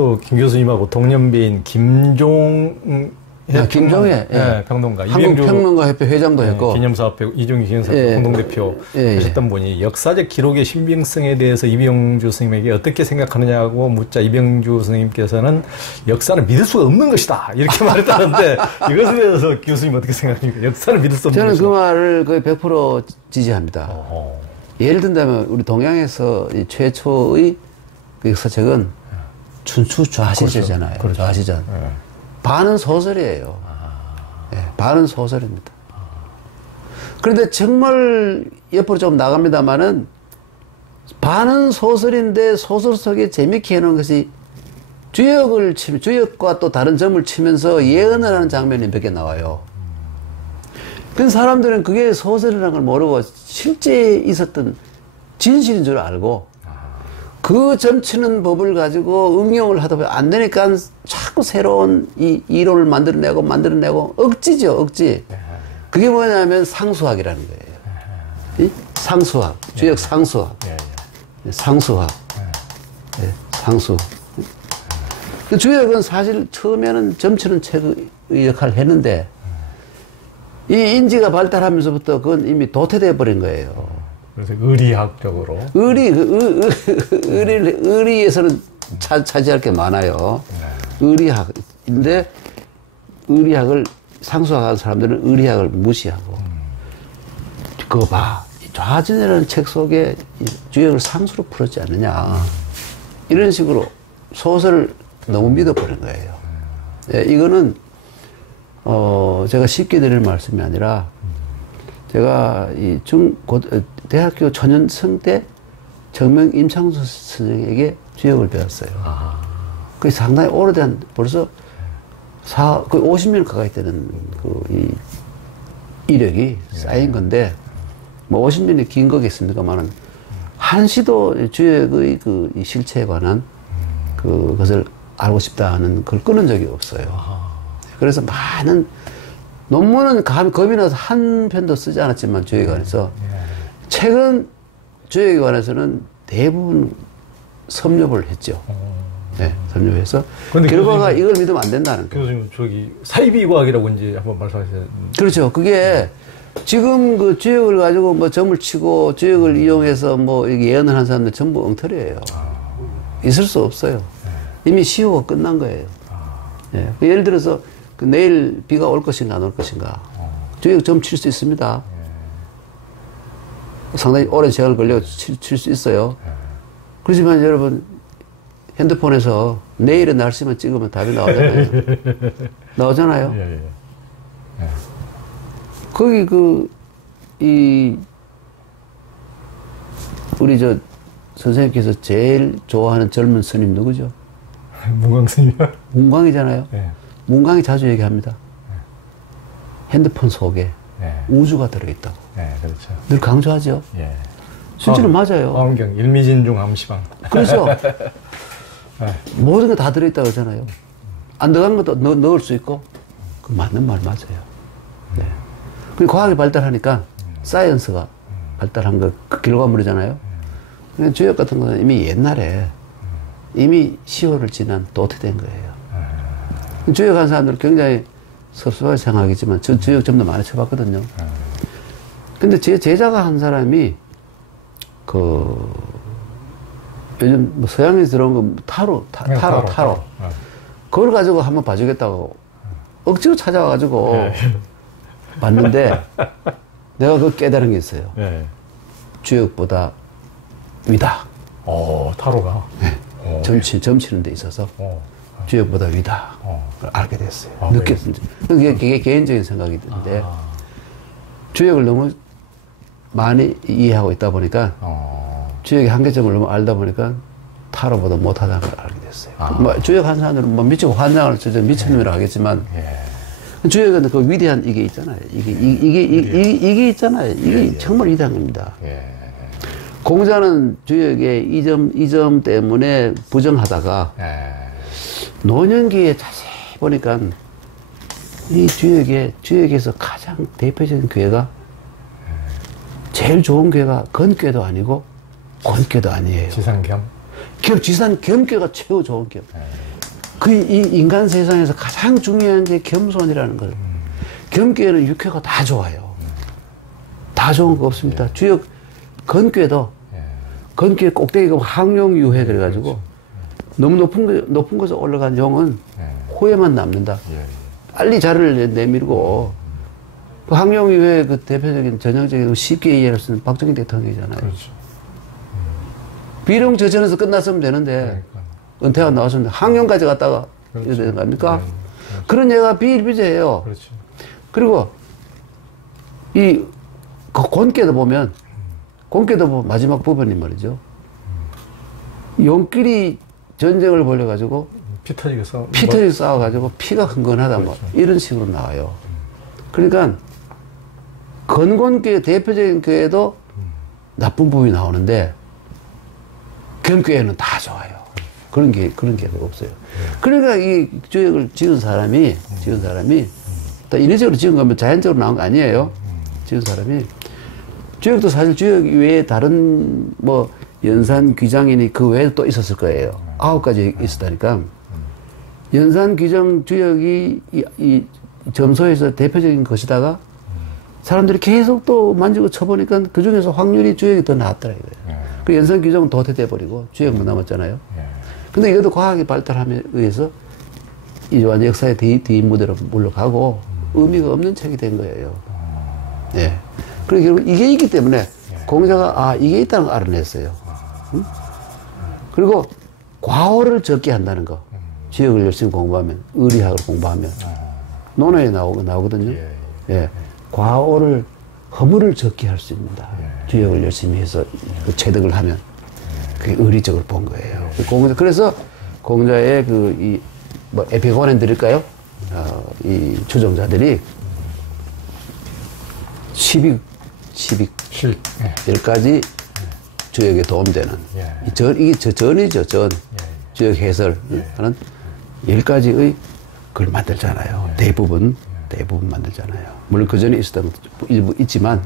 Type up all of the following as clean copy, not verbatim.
또 김 교수님하고 동년배인 김종회 평론가, 한국평론가협회 회장도 했고, 기념사업회 이종희 기념사업회 공동대표 하셨던 분이 역사적 기록의 신빙성에 대해서 이병주 선생님에게 어떻게 생각하느냐고 묻자 이병주 선생님께서는 역사는 믿을 수가 없는 것이다 이렇게 말했다는데 이것에 대해서 교수님 어떻게 생각합니까? 역사는 믿을 수 없는 저는 것이다. 그 말을 거의 100% 지지합니다. 예를 든다면 우리 동양에서 최초의 그 역사책은 춘추 좌시제잖아요. 그렇죠. 좌시전. 반은 소설이에요. 반은 소설입니다. 그런데 정말 옆으로 좀 나갑니다만은 반은 소설인데 소설 속에 재밌게 해놓은 것이 주역과 또 다른 점을 치면서 예언을 하는 장면이 몇 개 나와요. 그 사람들은 그게 소설이라는 걸 모르고 실제 있었던 진실인 줄 알고 그 점치는 법을 가지고 응용을 하다 보면 안 되니까 자꾸 새로운 이 이론을 만들어내고 억지죠, 억지. 그게 뭐냐면 상수학이라는 거예요. 이 상수학, 주역 상수학. 상수학. 상수. 그 주역은 사실 처음에는 점치는 책의 역할을 했는데 이 인지가 발달하면서부터 그건 이미 도태되어 버린 거예요. 그래서 의리학적으로. 의리에서는 차지할 게 많아요. 의리학인데, 의리학을, 상수학하는 사람들은 의리학을 무시하고. 그거 봐. 좌진이라는 책 속에 주역을 상수로 풀었지 않느냐. 이런 식으로 소설을 너무 믿어버린 거예요. 예, 이거는, 제가 쉽게 드릴 말씀이 아니라, 제가 대학교 초년생 때 정명 임창수 선생에게 주역을 배웠어요. 그게 상당히 오래된, 벌써 거의 50년 가까이 되는 이 이력이 쌓인 건데, 뭐 50년이 긴 거겠습니까만은, 한시도 주역의 이 실체에 관한 그것을 알고 싶다는 걸 끊은 적이 없어요. 그래서 많은 논문은 겁이 나서 한 편도 쓰지 않았지만 주역에 관해서 책은 주역에 관해서는 대부분 섭렵을 했죠. 네, 섭렵해서 결과가 이걸 믿으면 안 된다는 거예요. 교수님 저기 사이비과학이라고 이제 한번 말씀하셨어요. 그렇죠. 그게 지금 그 주역을 가지고 뭐 점을 치고 주역을 이용해서 뭐 예언을 한 사람들 전부 엉터리예요. 있을 수 없어요. 이미 시효가 끝난 거예요. 네. 예를 들어서 내일 비가 올 것인가 안 올 것인가 주역 점 칠 수 있습니다. 상당히 오랜 시간을 걸려 칠 수 있어요. 그렇지만 여러분 핸드폰에서 내일의 날씨만 찍으면 답이 나오잖아요. 나오잖아요. 거기 우리 선생님께서 제일 좋아하는 젊은 스님 누구죠? 문광 스님이요? 문광이잖아요. 문광이 자주 얘기합니다. 핸드폰 속에 우주가 들어있다고. 그렇죠. 늘 강조하죠. 실제로 맞아요. 화엄경, 일미진중 함시방. 그렇죠. 모든 게 다 들어있다고 하잖아요. 안 들어간 것도 넣을 수 있고. 그 맞는 말 맞아요. 그리고 과학이 발달하니까 사이언스가 발달한 그 결과물이잖아요. 그러니까 주역 같은 거는 이미 옛날에 이미 시효를 지난 도태된 거예요. 주역한 사람들 굉장히 섭섭하게 생각하겠지만 저 주역 점도 많이 쳐봤거든요. 근데 제 제자가 한 사람이 요즘 뭐 서양에서 들어온 거 타로. 그걸 가지고 한번 봐주겠다고 억지로 찾아와가지고 봤는데 내가 그 깨달은 게 있어요. 주역보다 위다. 타로가. 점치는 데 있어서 주역보다 위다. 알게 됐어요. 느꼈습니다. 그게 개인적인 생각이던데 주역을 너무 많이 이해하고 있다 보니까 주역의 한계점을 너무 알다 보니까 타로보다 못하다는 걸 알게 됐어요. 뭐 주역 한 사람들은 뭐 미치고 환장을 미친놈이라고 하겠지만 주역은 그 위대한 이게 있잖아요. 이게 있잖아요. 이게 정말 위대한 겁니다. 공자는 주역의 이 점 때문에 부정하다가 노년기에 자세히 보니까 이 주역에서 가장 대표적인 괴가 제일 좋은 괴가 건괴도 아니고 권괴도 아니에요. 지상겸? 지상겸괴가 최고 좋은 겸. 이 인간 세상에서 가장 중요한 게 겸손이라는 걸. 겸교에는 육회가 다 좋아요. 다 좋은 거 없습니다. 주역 건교에도 건교의 꼭대기가 항용유회 그래가지고 너무 높은 곳에 올라간 용은 후회만 남는다. 빨리 자리를 내밀고 그 항용유회 그 대표적인 전형적인 쉽게 이해할 수 있는 박정희 대통령이잖아요. 그렇죠. 비룡저전에서 끝났으면 되는데 은퇴하고 나왔습니다. 항용까지 갔다가 이래야 되는 거 아닙니까? 그런 얘가 비일비재해요. 그렇죠. 그리고 이 곤께도 보면 마지막 부분이 말이죠. 용끼리 전쟁을 벌여가지고 피 터지게 싸워가지고 피가 흥건하다 뭐 이런 식으로 나와요. 그러니까 건곤교회 대표적인 교회도 나쁜 부분이 나오는데 겸교회는 다 좋아요. 그런 게 없어요. 그러니까 이 주역을 지은 사람이 또 인위적으로 지은 거면 자연적으로 나온 거 아니에요. 지은 사람이 주역도 사실 주역 외에 다른 뭐 연산 귀장이니 그 외에 또 있었을 거예요. 9가지 있었다니까. 연산 귀장 주역이 이 점소에서 대표적인 것이다가 사람들이 계속 또 만지고 쳐보니까 그 중에서 확률이 주역이 더 나았더라 이거예요. 그 연산 귀장은 도태돼 버리고 주역만 남았잖아요. 근데 이것도 과학의 발달함에 의해서 이제 완전 역사의 뒷무대로 물러가고 의미가 없는 책이 된 거예요. 예. 그리고 결국 이게 있기 때문에 공자가 이게 있다는 걸 알아냈어요. 응? 그리고 과오를 적게 한다는 거. 지역을 열심히 공부하면, 의리학을 공부하면 논어에 나오거든요. 예. 과오를 허물을 적게 할 수 있습니다. 지역을 열심히 해서 그 체득을 하면 그게 의리적으로 본 거예요. 그래서 공자의 뭐 에피고넨 드릴까요? 이 추종자들이 10가지 주역에 도움되는 이게 전이죠. 주역 해설 하는 10가지의 걸 만들잖아요. 대부분 만들잖아요. 물론 그 전에 있었던 일부 있지만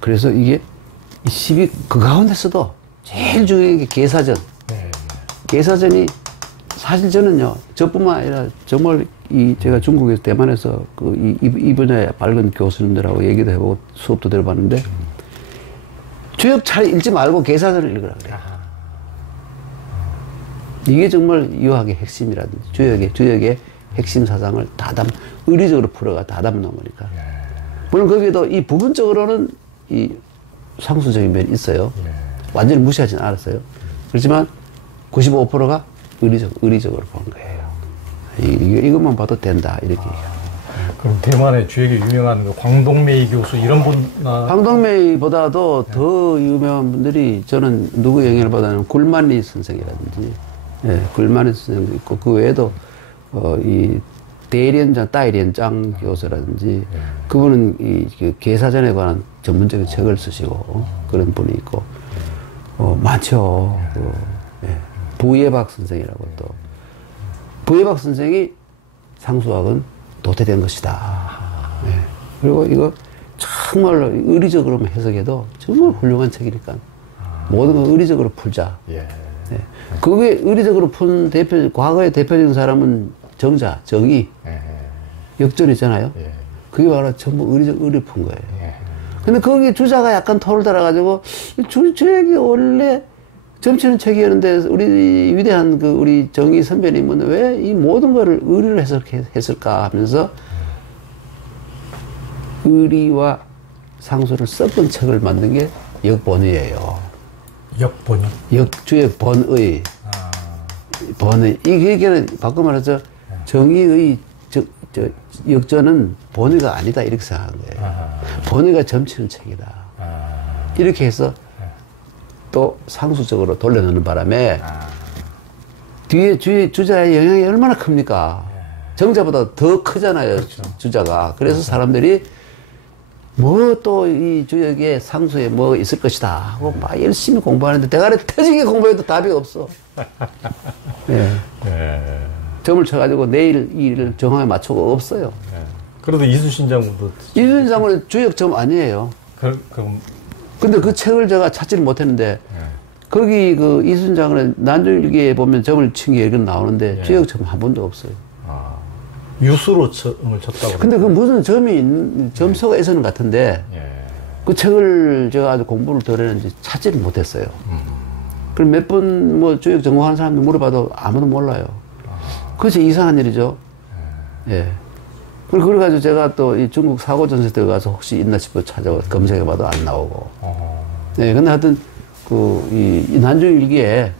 그래서 이게 그 가운데서도 제일 중요한 게 계사전. 계사전이 사실 저는요, 저뿐만 아니라 정말 제가 중국에서 대만에서 이 분야에 밝은 교수님들하고 얘기도 해보고 수업도 들어봤는데 주역 잘 읽지 말고 계사전을 읽으라 그래요. 이게 정말 유학의 핵심이라든지 주역의 핵심 사상을 의리적으로 풀어가 다 담는 거니까. 물론 거기에도 이 부분적으로는 이 상수적인 면이 있어요. 완전히 무시하진 않았어요. 그렇지만 95%가 의리적으로 본 거예요. 이것만 봐도 된다 이렇게. 그럼 대만의 주역이 유명한 그 광동메이 교수 이런 분? 광동메이보다도 더 유명한 분들이 저는 누구 영향을 받았냐면 굴만리 선생이라든지, 굴만리 선생도 있고 그 외에도 이 따이련장 교수라든지 그분은 그 계사전에 관한 전문적인 책을 쓰시고 그런 분이 있고 많죠. 부예박 선생이라고 또 부예박 선생이 상수학은 도태된 것이다. 그리고 이거 정말로 의리적으로만 해석해도 정말 훌륭한 책이니까 모든 걸 의리적으로 풀자. 그게 의리적으로 푼 과거의 대표적인 사람은 정의, 역전이잖아요. 그게 바로 전부 의리를 푼 거예요. 근데 거기 주자가 약간 토를 달아가지고 주역이 원래 점치는 책이었는데 우리 위대한 우리 정의 선배님은 왜 이 모든 거를 의리로 해석했을까 하면서 의리와 상수를 섞은 책을 만든 게 역본의예요. 역본이요? 주역 본의. 본의. 이게 바꿔 말해서 정의의 역전은 본의가 아니다 이렇게 생각한 거예요. 본의가 점치는 책이다. 이렇게 해서 또 상수적으로 돌려놓는 바람에 뒤에 주자의 영향이 얼마나 큽니까? 정자보다 더 크잖아요. 그렇죠. 주자가. 그래서 사람들이 뭐 또 이 주역의 상수에 뭐 있을 것이다 하고 막 열심히 공부하는데 대가리 터지게 공부해도 답이 없어. 점을 쳐가지고 내일 일을 정확히 맞추고 없어요. 그래도 이순신 장군도. 이순신 장군은 주역점 아니에요. 그럼. 근데 그 책을 제가 찾지를 못했는데 거기 그 이순장은 난중일기에 보면 점을 친 게 이건 나오는데 예. 주역점 한 번도 없어요. 아, 유수로 점을 쳤다고. 근데 그 무슨 점서가 있었는 것 같은데 예. 그 책을 제가 아주 공부를 덜 했는지 찾지를 못했어요. 그럼 몇 번 뭐 주역 전공하는 사람들 물어봐도 아무도 몰라요. 그것이 이상한 일이죠. 예. 그래가지고 제가 또 이 중국 사고전세 들어가서 혹시 있나 싶어 찾아가 검색해봐도 안 나오고. 네, 근데 하여튼 이 난중일기에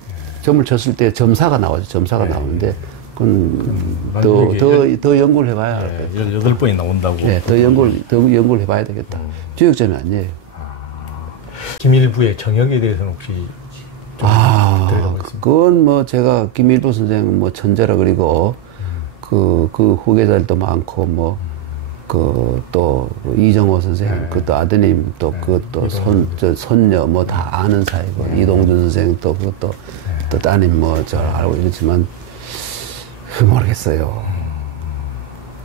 점을 쳤을 때 점사가 나오죠. 점사가 네. 나오는데 그건 더 연구를 해봐야 할 거예요. 18번이 나온다고. 네, 더 연구를 해봐야 되겠다. 주역점이 아니에요. 김일부의 정역에 대해서는 혹시 그건 뭐 제가 김일부 선생 뭐 천재라 그리고 그 후계자들도 많고 또 이정호 선생 그것도 아드님 또 그것도 손녀 뭐 다 아는 사이고 이동준 선생 또 그것도 또 따님 뭐 저 알고 있지만 모르겠어요.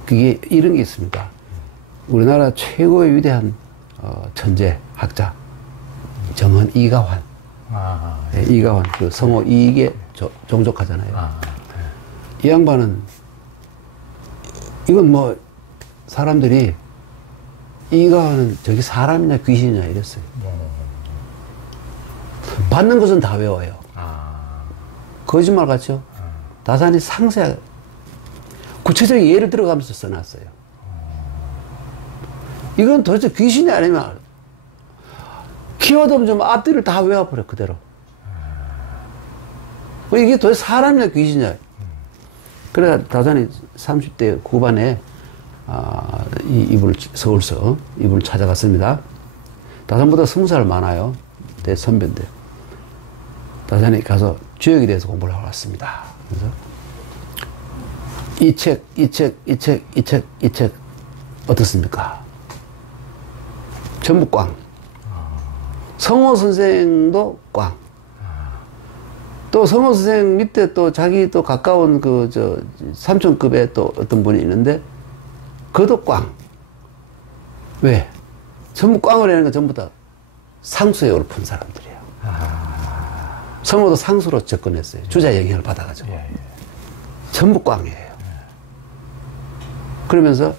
그게 이런 게 있습니다. 우리나라 최고의 위대한 천재 학자 정헌 이가환. 네, 이가환 그 성호 이익에 종족하잖아요. 이 양반은 이건 뭐 사람들이 이가환은 저게 사람이냐 귀신이냐 이랬어요. 받는 것은 다 외워요. 거짓말 같죠? 다산이 상세하게 구체적인 예를 들어가면서 써놨어요. 이건 도대체 귀신이 아니면 키워드 좀 앞뒤를 다 외워버려 그대로. 이게 도대체 사람이냐 귀신이냐. 그래 다산이 30대 후반에 서울서 이분을 찾아갔습니다. 다산보다 20살 많아요. 내 선배인데. 다산이 가서 주역에 대해서 공부를 하고 왔습니다. 그래서 이 책 어떻습니까? 전부 꽝. 성호 선생도 꽝. 또 성호 선생 밑에 또 자기 또 가까운 삼촌급의 또 어떤 분이 있는데 그것도 꽝. 왜? 전부 꽝을 내는 건 전부 다 상수에 옳은 사람들이에요. 성호도 상수로 접근했어요. 주자 영향을 받아가지고. 전부 꽝이에요. 그러면서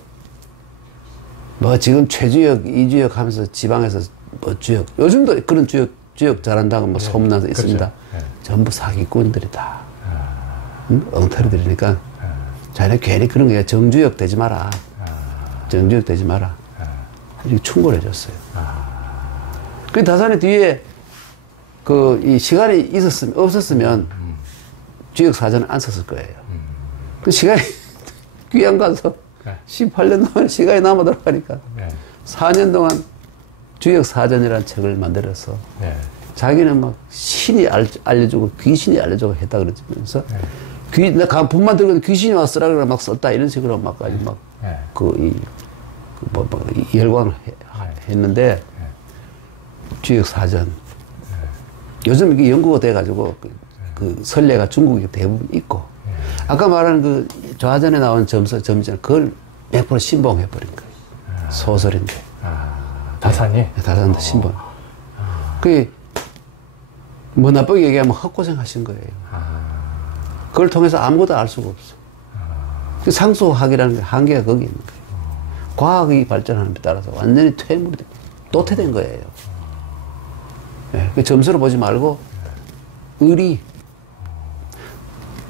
뭐 지금 최주역, 이주역 하면서 지방에서 뭐 주역, 요즘도 그런 주역 잘한다고 뭐 소문나서 있습니다. 그렇죠. 전부 사기꾼들이다. 엉터리들이니까 자네 괜히 그런 게 정주역 되지 마라. 정주역 되지 마라. 이렇게 충고를 해줬어요. 그 다산의 뒤에 이 시간이 없었으면 주역 사전을 안 썼을 거예요. 그 시간이 귀양 가서 18년 동안 시간이 남아도록 하니까 4년 동안 주역 사전이라는 책을 만들어서 자기는 막 신이 알려주고 귀신이 알려주고 했다 그러면서 내가 분만 들고 귀신이 와서 쓰라 그래 막 썼다 이런 식으로 막 아주 막 열광을 했는데 주역 사전 요즘 이게 연구가 돼가지고 그 선례가 중국에 대부분 있고 아까 말한 그 좌전에 나온 점전 그걸 100% 신봉해버린 거예요. 소설인데. 다산이? 네, 다산도 신봉. 그게 뭐 나쁘게 얘기하면 헛고생 하신 거예요. 그걸 통해서 아무것도 알 수가 없어. 그 상수학이라는 게 한계가 거기 있는 거예요. 과학이 발전하는 데 따라서 완전히 퇴물이 도태된 거예요. 네, 그 점수로 보지 말고 의리.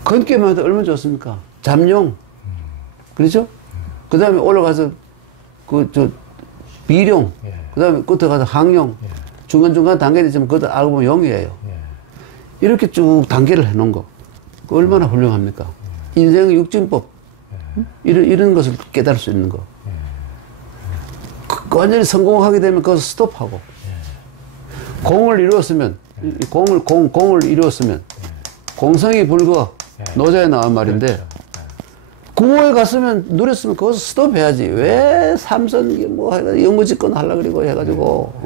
건기만 해도 얼마나 좋습니까? 잠룡. 그렇죠? 그 다음에 올라가서 비룡. 그 다음에 끝에 가서 항용. 중간중간 단계도 있지만 그것도 알고 보면 용이에요. 이렇게 쭉 단계를 해놓은 거. 얼마나 훌륭합니까? 인생의 육진법. 이런 것을 깨달을 수 있는 거. 완전히 성공하게 되면 그것을 스톱하고. 공을 이루었으면, 공을 이루었으면, 공성이 불거, 노자에 나온 말인데, 구호에 갔으면, 누렸으면 그것을 스톱해야지. 왜 삼선, 연구직권 하려고 그러고 해가지고,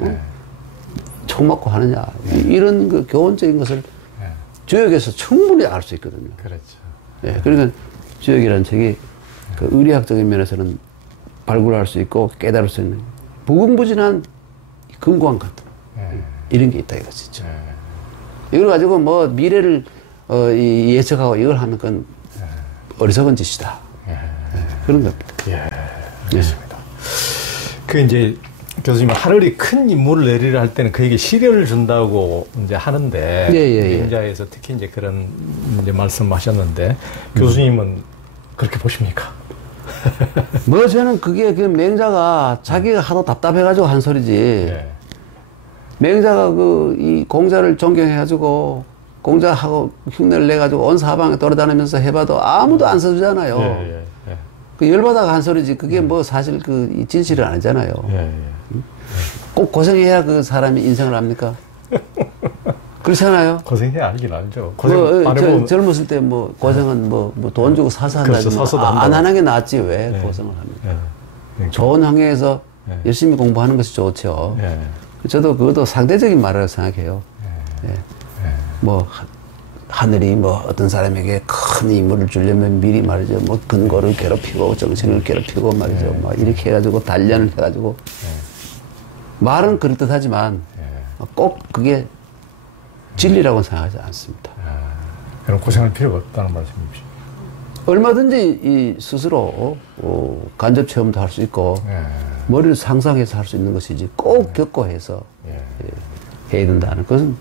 총 맞고 하느냐. 이런 그 교훈적인 것을 주역에서 충분히 알 수 있거든요. 그렇죠. 예, 그러니까 주역이라는 책이 그 의리학적인 면에서는 발굴할 수 있고 깨달을 수 있는 무궁무진한 금광 같은 이런 게 있다 이거죠. 이걸 가지고 뭐 미래를 예측하고 이걸 하는 건 어리석은 짓이다. 그런 겁니다. 예, 알겠습니다. 그 이제 교수님은 하늘이 큰 임무를 내리려 할 때는 그에게 시련을 준다고 이제 하는데 맹자에서 특히 이제 그런 이제 말씀하셨는데 교수님은 그렇게 보십니까? 뭐 저는 그게 그 맹자가 자기가 하도 답답해가지고 한 소리지. 맹자가 이 공자를 존경해가지고 공자하고 흉내를 내가지고 온 사방에 돌아다니면서 해봐도 아무도 안 써주잖아요. 그 열받아가 한 소리지. 그게 뭐 사실 이 진실은 아니잖아요. 꼭 고생해야 그 사람이 인생을 합니까? 그렇잖아요. 고생해야 알긴 알죠. 젊었을 때 뭐 고생은 뭐 돈 주고 사서 한다지 안 하는 게 낫지 왜 고생을 합니까? 좋은 환경에서 열심히 공부하는 것이 좋죠. 저도 그것도 상대적인 말이라고 생각해요. 뭐 하늘이 뭐 어떤 사람에게 큰 임무를 주려면 미리 말이죠. 뭐 근거를 괴롭히고 정신을 괴롭히고 말이죠. 뭐 이렇게 해가지고 단련을 해가지고 말은 그럴듯하지만 꼭 그게 진리라고 생각하지 않습니다. 그럼 고생할 필요가 없다는 말씀이시죠? 얼마든지 스스로 간접 체험도 할 수 있고 머리를 상상해서 할 수 있는 것이지 꼭 겪고 해서 해야 된다는 것은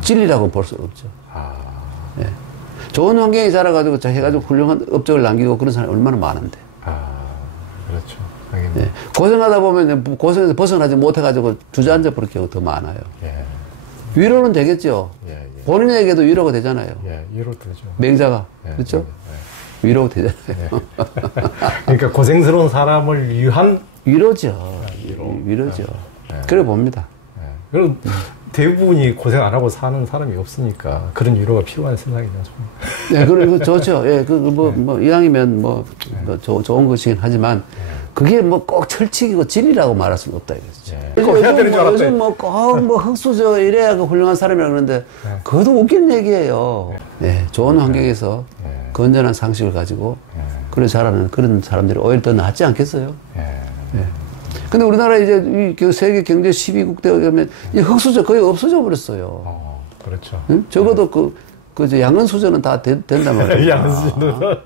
진리라고 볼 수 없죠. 좋은 환경에 자라가지고 해가지고 훌륭한 업적을 남기고 그런 사람이 얼마나 많은데. 그렇죠. 고생하다 보면 고생에서 벗어나지 못해가지고 주저앉아 버릴 경우가 더 많아요. 위로는 되겠죠. 본인에게도 위로가 되잖아요. 위로 되죠. 맹자가. 그렇죠? 위로가 되잖아요. 그러니까 고생스러운 사람을 위한 위로죠. 위로죠. 그래 봅니다. 그리고 대부분이 고생 안 하고 사는 사람이 없으니까 그런 위로가 필요한 생각이죠. 네, 그리고 좋죠. 이왕이면 좋은 것이긴 하지만 그게 뭐 꼭 철칙이고 진리라고 말할 수는 없다 이거죠. 꼭 해야 되는 줄 알았대. 요즘 꼭 흑수저 이래야 훌륭한 사람이라 그러는데 그것도 웃긴 얘기예요. 좋은 환경에서 건전한 상식을 가지고 그래 자라는 그런 사람들이 오히려 더 낫지 않겠어요? 근데 우리나라 이제 세계 경제 12국대 가면 이 흑수저 거의 없어져 버렸어요. 그렇죠. 응? 적어도 양은수저는 다 된단 말이에요. 양은수저.